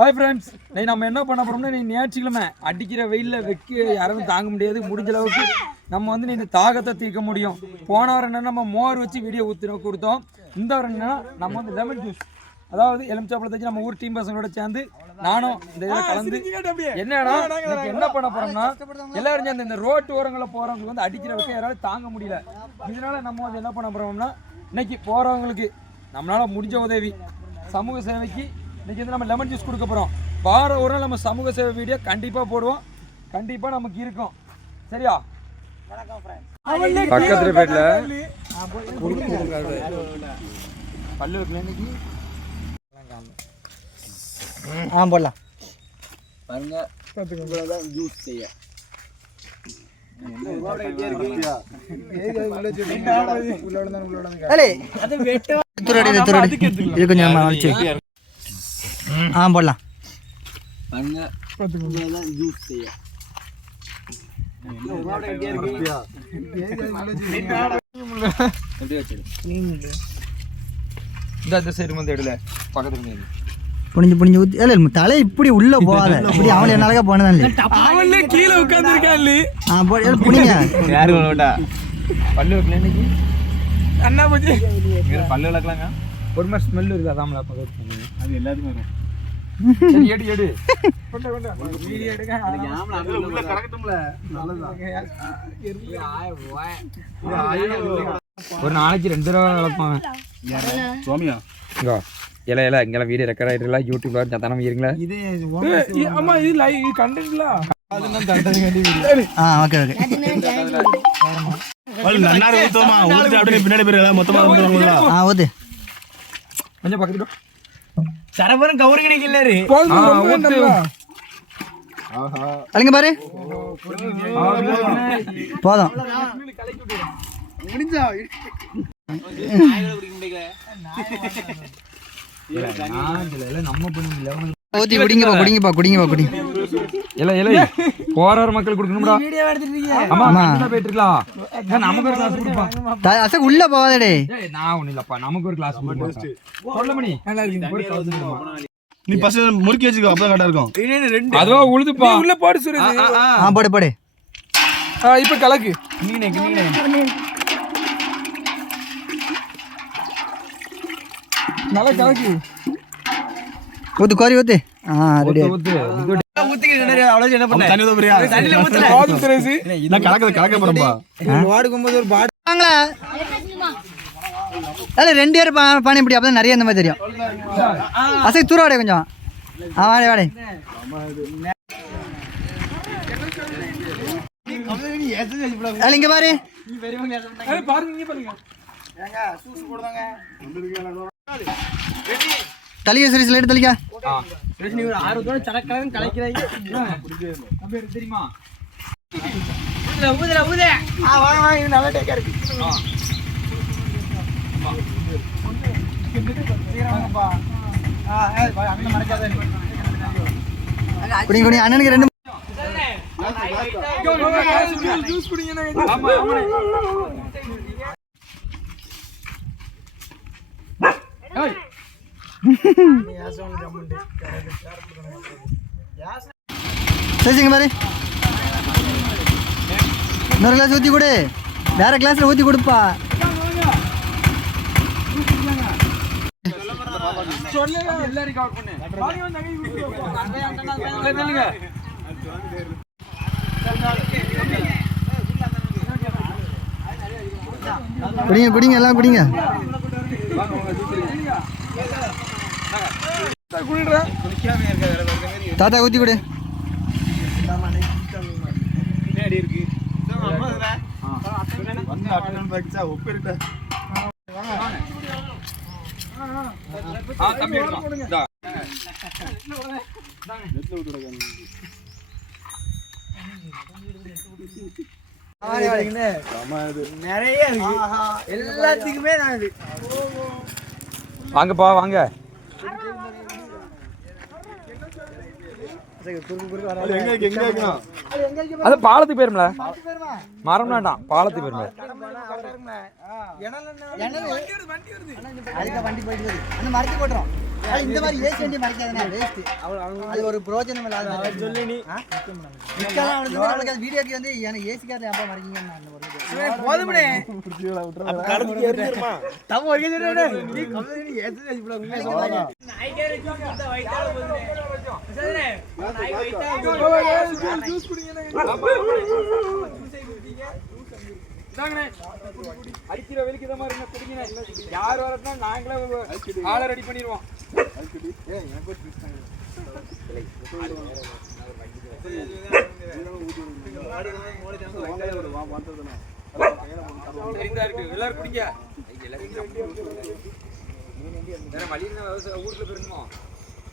Hi friends நீ நம்ம என்ன பண்ண போறோம்னா நீ ஞாயிற்றுக்கிழமை அடிக்கிற வெயிலில் வைக்க யாரும் தாங்க முடியாது. முடிஞ்ச அளவுக்கு நம்ம வந்து நீ இந்த தாகத்தை தீர்க்க முடியும். போன வாரம் என்ன நம்ம மோர் வச்சு வீடியோ ஊற்றி கொடுத்தோம். இந்த வாரம் என்னன்னா நம்ம வந்து லெமன் ஜூஸ் அதாவது எலுமிச்சாப்பழத்தை வச்சு நம்ம ஊர் டீம் பசங்களோட சேர்ந்து நானும் இந்த இதில் கலந்து என்னன்னா என்ன பண்ண போறோம்னா எல்லாரும் சேர்ந்து இந்த ரோட்டு ஓரங்களில் போறவங்களுக்கு வந்து அடிக்கிற வைக்க யாராலும் தாங்க முடியல. இதனால நம்ம வந்து என்ன பண்ண போறோம்னா இன்னைக்கு போறவங்களுக்கு நம்மளால முடிஞ்ச உதவி சமூக சேவைக்கு இன்னைக்கு வந்து நம்ம லெமன் ஜூஸ் கொடுக்க போறோம். வார ஒரு நாள் நம்ம சமூக சேவை வீடியோ கண்டிப்பா போடுவோம். கண்டிப்பா நமக்கு இருக்கும். சரியா? பக்கத்துல இன்னைக்கு? ஆ போடலாம். பாருங்க. ஜூஸ் செய்ய. இது கொஞ்சம் ஆ போடலாம். புனிஞ்சு புனிஞ்சு இல்லை தலை இப்படி உள்ள போகாத. இப்படி அவன் என்னாலக்கா போனதான் அவன்ல கீழே உட்கார்ந்துருக்கான் ஆ போ புனிங்க. யாரு பல்லு வைக்கல அண்ணா போச்சு பல்லு விளக்கலாங்க. ஒரு மாதிரி ஸ்மெல் இருக்கு அதாமல பக்கத்துல? அது எல்லாத்துக்கும் வரும். எடு எடு. கொண்ட கொண்ட வீடியோ எடுங்க உள்ள கலக்கட்டும்ல. ஒரு நாளைக்கு ரெண்டு ரூபா வளர்ப்பான் சுவாமியா. இங்கோ இல இல இங்கெல்லாம் வீடியோ ரெக்கார்ட் ஆகிட்டுலாம் யூடியூப்ல ஜத்தானம் இருங்களா இது ஆமா இது லைவ் கண்டென்ட்ல ஆ ஓகே ஓகே நன்னாரு ஊத்தமா ஊத்தி அப்படியே பின்னாடி போயிரு மொத்தமா ஊத்துவாங்களா ஆ ஊத்து. கொஞ்சம் பக்கத்துல சரபரம் கவுரு கிடைக்கலாரு அழிங்க பாரு. போதும். ஊற்றி குடிங்கப்பா குடிங்கப்பா குடிங்கப்பா குடிங்க. இல்ல இல்ல போறார மக்கள் கொடுக்கணும்டா. ஆமா ஆமா. கண்டிப்பா போயிட்டு இருக்கலாம் ஏன் நமக்கு ஒரு கிளாஸ் கொடுப்பா. த- அசக்கு உள்ள போகாதடே. ஏய் நான் ஒண்ணு இல்லப்பா நமக்கு ஒரு கிளாஸ் கொடுப்பா. சொல்ல மணி ஒரு glass கொடுப்பா. நீ ஃபர்ஸ்ட் முறுக்கி வச்சுக்கோ அப்பதான் கரெக்டா இருக்கும். அதுவா உழுதுப்பா. உள்ள போடு சுரேஷ் ஆ போடு போடு. இப்ப கலக்கு. நீனே நீனே. நல்லா கலக்கு. ஊத்து கோரி ஊத்து. ஆ ரெடி. ஊத்து தண்ணி ஊத்துறியா நான் கலக்க கலக்க போறேன்பா வாங்களா? இல்லை ரெண்டு பேர் பா பானி இப்படி அப்பதான் நிறைய இந்த மாதிரி தெரியும். அசை தூர வாடே கொஞ்சம். ஆ வாடே வாடே. அதில் இங்கே பாரு. பாருங்க இங்க பாருங்க தலிகை சீரிஸ் லைட் தலிக்கா தெரியுமா? குடிங்க குடிங்க அண்ணனுக்கு ரெண்டு ஜூஸ் குடிங்க ஆமா ஆமா ஏய் சரிங்க மாதிரி இன்னொரு கிளாஸ் ஊற்றி கொடு. வேற கிளாஸில் ஊற்றி கொடுப்பா. குடிங்க குடிங்க எல்லாம் குடிங்க. தாத்தா ஊற்றி கொடு. ஆ. தம்பி எடுக்கலாம் இந்தா. எல்லாத்துக்குமே வாங்கப்பா வாங்க. அது பாலத்துக்கு போயிரும்ல. மரம் வேண்டாம் பாலத்துக்கு போயிரும்ல. வண்டி போயிட்டு போட்டுரும் இந்த மாதிரி ஏசி வண்டி மறைக்காதுண்ணா வேஸ்ட் அது ஒரு பிரோஜனம் இல்லாத சொல்லி நீ வீடியோக்கு வந்து எனக்கு ஏசி கார்ல அப்பா மறைக்கீங்கன்னு ஒரு அடிக்கிற இதை மாதிரி குடிங்கண்ணே. யார் வரட்னா நாங்களே ஆளை ரெடி பண்ணிடுவோம். எல்லாரும் குடிங்க. என்ன ஊருக்குள்ள போயிருந்தோம்.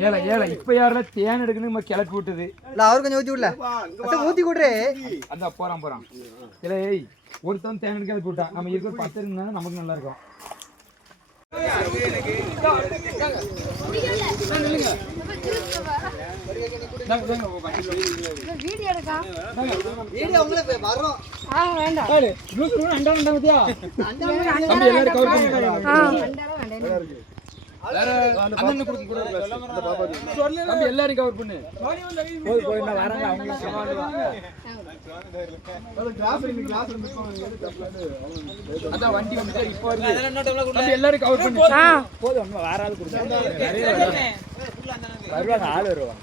ஏல ஏல இப்ப யாரெல்லாம் தேன் எடுக்கணும் நம்ம கிளப்பி விட்டது இல்ல அவர் கொஞ்சம் ஊத்தி விடல ஊத்தி விடுறே அந்த போறான் போறான் இல்ல ஏய் ஒருத்தன் தேன் எடுக்க கிளப்பி விட்டான் நம்ம இருக்கிற பத்து இருந்தா நமக்கு நல்லா இருக்கும் வீடியோ எடுக்கா வீடியோ உங்களுக்கு வரோம் ஆ வேண்டாம் அண்ணன் கொடுக்க கூட தம்பி எல்லாரும் கவர் பண்ணு. போய் போய் நான் வராங்க அவங்க அதான் வண்டி வந்து இப்போ வருது. தம்பி எல்லாரும் கவர் பண்ணு. ஆ. வருவாங்க. ஆள் வருவாங்க.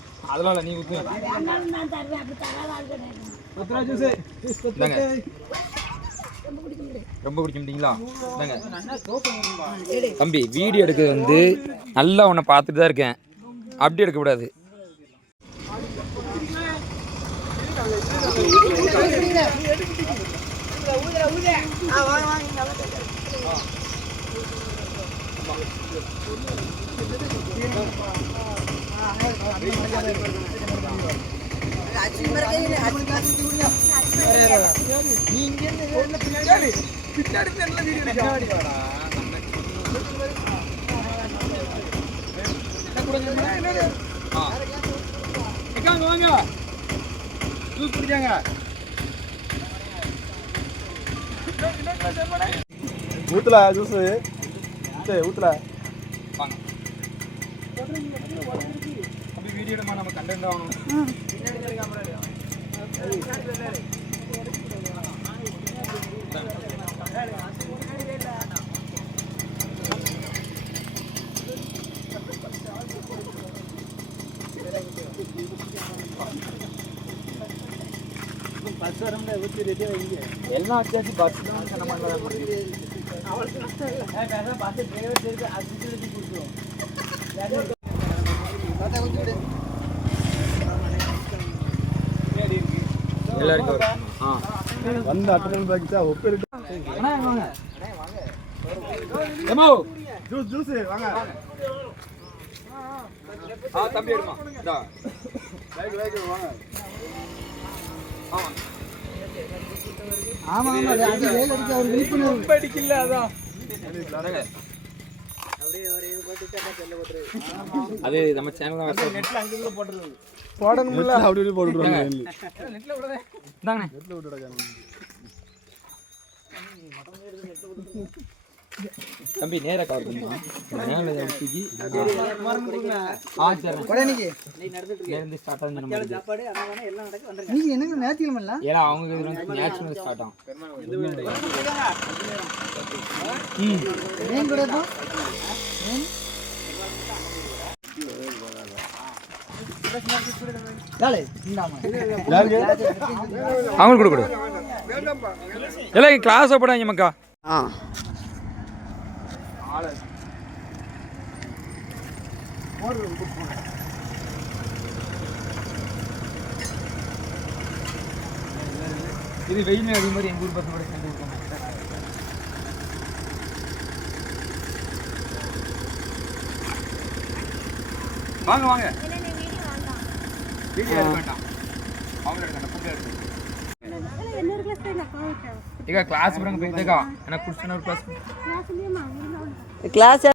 அதெல்லாம் இல்ல, நீ. இந்தாங்க. ரொம்ப குடிக்க தம்பி வீடியோ எடுக்கிறது வந்து நல்லா உன்னை பார்த்துட்டு தான் இருக்கேன். அப்படி எடுக்கக்கூடாது. வாங்க ஜூஸ் குடிக்காங்க ஊத்துல ஜூஸ் ஊத்துல. அப்படி வீடியோ எடுமா நம்ம கண்டென்ட் ஆகணும் எல்லாம் வச்சாச்சு பஸ் தான் சொன்ன மாதிரி எல்லாருக்கும் ஆ. வந்து அட்டனன் பாக்கிச்சா ஒப்பிட்டு அண்ணா வாங்க. எமோ ஜூஸ் ஜூஸ் வாங்க. ஆ தம்பி எடுமா. இந்தா லைக் லைக் வாங்க. ஆமா ஆமா அது வேலை அடிக்க ஒரு விழிப்புணர்வு. அடிக்கல அதான். அது நம்ம சேனல் தான் நெட்ல அங்க இருந்து போடணும்ல? அப்படி இப்படி நெட்ல விட்டுடா தம்பி நேரா கவர் பண்ணுவோம் மேலே தூக்கி நேர்ந்து ஸ்டார்ட் நம்ம இல்ல? ஏன்னா அவங்க இது வந்து நேச்சுரல் ஸ்டார்ட் ஆகும். ம் மீன் கூட அவங்களுக்கு கொடு கொடு எல்லாம் கிளாஸ் போடாங்க மக்கா. ஆ. இது வெயில் அதே மாதிரி எங்கள் ஊர் பக்கம் கூட செஞ்சு கொடுக்கணும் வாங்க வாங்க. வீடியோ எடுக்க வேண்டாம். அவங்க எடுக்க அந்த பொங்கல் எடுக்க ಈಗ ಕ್ಲಾಸ್ ಬರಂಗ್ ಬೈದಾಗ ನಾ ಕುರ್ಸಿನವ್ರ ಕ್ಲಾಸ್ ಕ್ಲಾಸ್